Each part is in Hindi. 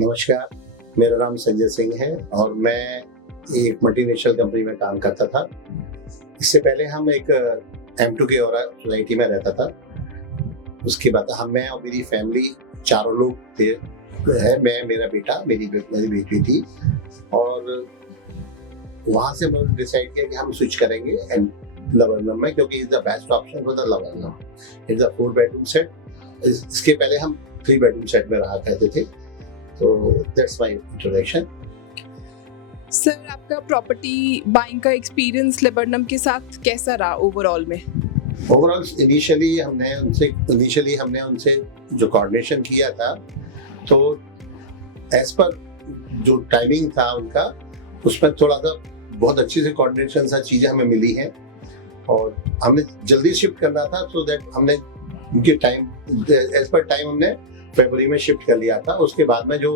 नमस्कार, मेरा नाम संजय सिंह है और मैं एक मल्टीनेशनल कंपनी में काम करता था। इससे पहले हम एक M2K और सोसाइटी में रहता था। उसके बाद मैं और मेरी फैमिली चारों लोग थे। मैं, मेरा बेटा, मेरी बेटी थी और वहाँ से हमने डिसाइड किया कि हम स्विच करेंगे लबरनम में, क्योंकि is the best option for the laburnum. It's a 4 bedroom set. इसके पहले हम 3 बेडरूम सेट में रहा करते थे। तो दैट्स माय इंट्रोडक्शन। सर, आपका प्रॉपर्टी बाइंग का एक्सपीरियंस लेबरनम के साथ कैसा रहा ओवरऑल में? ओवरऑल इनिशियली हमने उनसे जो कोऑर्डिनेशन किया था, तो एज पर जो टाइमिंग था उनका, उसमें थोड़ा सा बहुत अच्छी से कोऑर्डिनेशन सा चीज़ें हमें मिली हैं और हमने जल्दी शिफ्ट करना था। सो दैट हमने उनके टाइम एज पर टाइम हमने फरवरी में शिफ्ट कर लिया था। उसके बाद में जो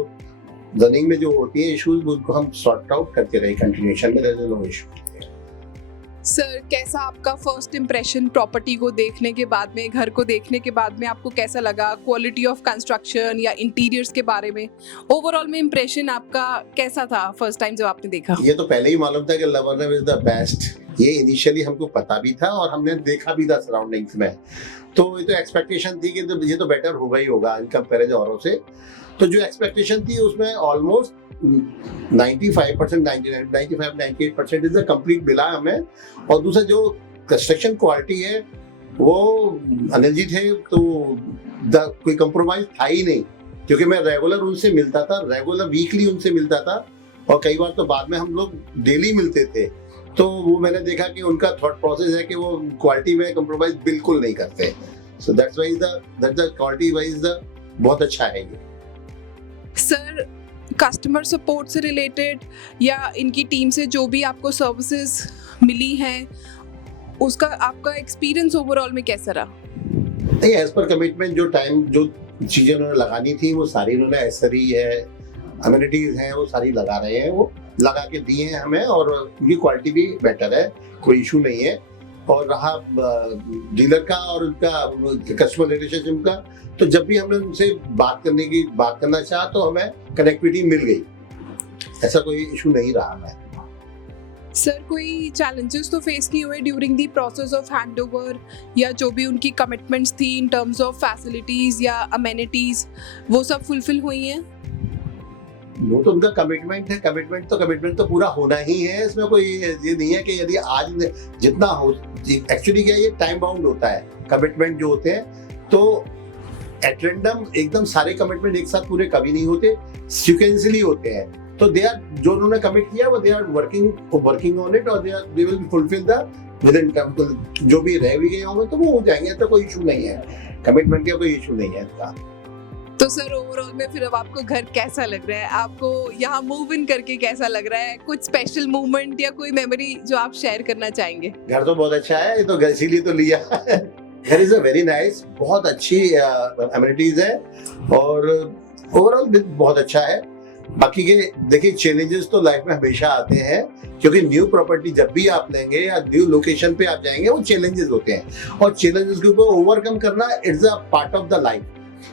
रनिंग में जो होती है इश्यूज, उनको हम सॉर्ट आउट करते रहे कंटिन्यूएशन में। There is no issue. Sir, कैसा आपका फर्स्ट इम्प्रेशन प्रॉपर्टी को देखने के बाद में, घर को देखने के बाद में आपको कैसा लगा? क्वालिटी ऑफ कंस्ट्रक्शन या इंटीरियर्स के बारे में ओवरऑल में इम्प्रेशन आपका कैसा था फर्स्ट टाइम जब आपने देखा? ये तो पहले ही मालूम था कि लबरनम इज द बेस्ट। ये इनिशियली हमको पता भी था और हमने देखा भी था सराउंडिंग्स में। तो ये तो एक्सपेक्टेशन थी कि ये तो बेटर होगा ही होगा इन कंपैरिजन औरों से। तो जो एक्सपेक्टेशन थी उसमें ऑलमोस्ट 95%, 98% इज द कंप्लीट मिला हमें। और दूसरा जो कंस्ट्रक्शन क्वालिटी है वो अनिल जी थे, तो कोई कंप्रोमाइज था ही नहीं, क्योंकि मैं रेगुलर उनसे मिलता था, रेगुलर वीकली उनसे मिलता था और कई बार तो बाद में हम लोग डेली मिलते थे। तो वो मैंने देखा कि उनका थॉट प्रोसेस है कि वो क्वालिटी में कंप्रोमाइज बिल्कुल नहीं करते। So that's wise the quality wise the बहुत अच्छा है ये। सर, कस्टमर सपोर्ट से रिलेटेड या इनकी टीम से जो भी आपको सर्विसेज मिली हैं, उसका आपका एक्सपीरियंस ओवरऑल में कैसा रहा? नहीं, एज पर कमिटमेंट जो चीजें उन्होंने लगानी थी वो सारी उन्होंने, एसरी है, अम्यूनिटीज हैं, वो सारी लगा रहे हैं, वो लगा के दिए हैं हमें और उनकी क्वालिटी भी बेटर है, कोई इशू नहीं है। और रहा डीलर का और उनका कस्टमर रिलेशनशिप का, तो जब भी हमने उनसे बात करना चाहा तो हमें कनेक्टिविटी मिल गई, ऐसा कोई इशू नहीं रहा है। सर, कोई चैलेंजेस तो फेस नहीं हुए during the process of handover, या जो भी उनकी कमिटमेंट्स थी इन टर्म्स ऑफ फैसिलिटीज या अमेनिटीज, वो सब फुलफिल हुई हैं? वो तो उनका कमिटमेंट है, कमिटमेंट तो पूरा होना ही है। इसमें कोई ये नहीं है कि यदि आज जितना हो, एक्चुअली क्या ये टाइम बाउंड होता है कमिटमेंट जो होते हैं, तो एट रैंडम एकदम सारे कमिटमेंट एक साथ पूरे कभी नहीं होते, सीक्वेंशियली होते हैं। तो दे आर, जो उन्होंने कमिट किया वो they are working on it और they will fulfil the within time. जो भी रह भी गए होंगे तो वो हो जाएंगे, तो कोई इशू नहीं है, कमिटमेंट का कोई इशू नहीं है इसका। तो सर, ओवरऑल में फिर अब आपको घर कैसा लग रहा है? आपको यहाँ मूव इन करके कैसा लग रहा है? कुछ स्पेशल मोमेंट या कोई मेमोरी जो आप शेयर करना चाहेंगे? घर तो बहुत अच्छा है, ये तो घर इसीलिए तो लिया। घर इज अ वेरी नाइस, बहुत अच्छी अमेनिटीज है और ओवरऑल बहुत अच्छा है। बाकी के देखिए, चैलेंजेस तो लाइफ में हमेशा आते हैं, क्योंकि न्यू प्रॉपर्टी जब भी आप लेंगे या न्यू लोकेशन पे आप जाएंगे, वो चैलेंजेस होते हैं और चैलेंजेस के ऊपर ओवरकम करना it's a part of the life.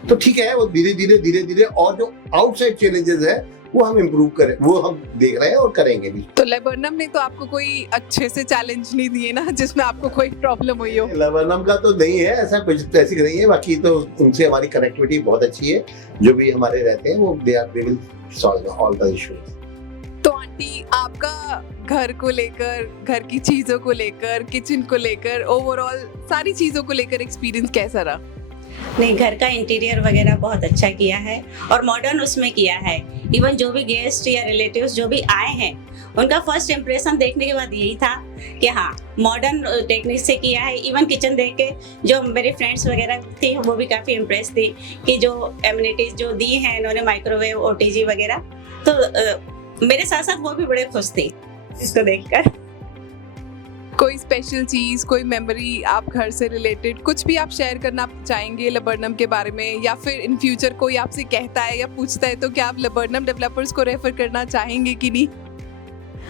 तो ठीक है, वो धीरे धीरे और जो आउटसाइड चैलेंजेस है वो हम इम्प्रूव करें, वो हम देख रहे हैं और करेंगे भी। तो लेबरनम ने तो आपको कोई अच्छे से चैलेंज नहीं दिए ना, जिसमें आपको कोई प्रॉब्लम हुई हो? लेबरनम का तो नहीं है, ऐसा कुछ ऐसी नहीं है। बाकी तो उनसे हमारी कनेक्टिविटी बहुत अच्छी है, जो भी हमारे रहते हैं वो they will solve all the issues. तो आंटी, आपका घर को लेकर, घर की चीजों को लेकर, किचन को लेकर, ओवरऑल सारी चीजों को लेकर एक्सपीरियंस कैसा रहा? नहीं, घर का इंटीरियर वगैरह बहुत अच्छा किया है और मॉडर्न उसमें किया है। इवन जो भी गेस्ट या रिलेटिव्स जो भी आए हैं, उनका फर्स्ट इम्प्रेशन देखने के बाद यही था कि हाँ, मॉडर्न टेक्निक से किया है। इवन किचन देख के जो मेरी फ्रेंड्स वगैरह थी वो भी काफ़ी इम्प्रेस थी कि जो एमिनिटीज जो दी हैं इन्होंने, माइक्रोवेव, OTG वगैरह, तो मेरे साथ साथ वो भी बड़े खुश थी इसको देखकर। कोई स्पेशल चीज, कोई मेमोरी आप घर से रिलेटेड कुछ भी आप शेयर करना चाहेंगे लेबरनम के बारे में, या फिर इन फ्यूचर कोई आपसे कहता है या पूछता है तो क्या आप लेबरनम डेवलपर्स को रेफर करना चाहेंगे कि नहीं?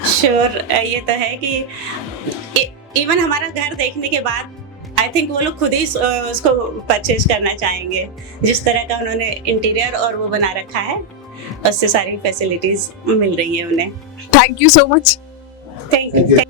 श्योर, ये तो है कि इवन हमारा घर देखने के बाद आई थिंक वो लोग खुद ही उसको परचेज करना चाहेंगे, जिस तरह का उन्होंने इंटीरियर और वो बना रखा है। उससे सारी फैसिलिटीज मिल रही है उन्हें। Thank you so much. Thank Thank you. you.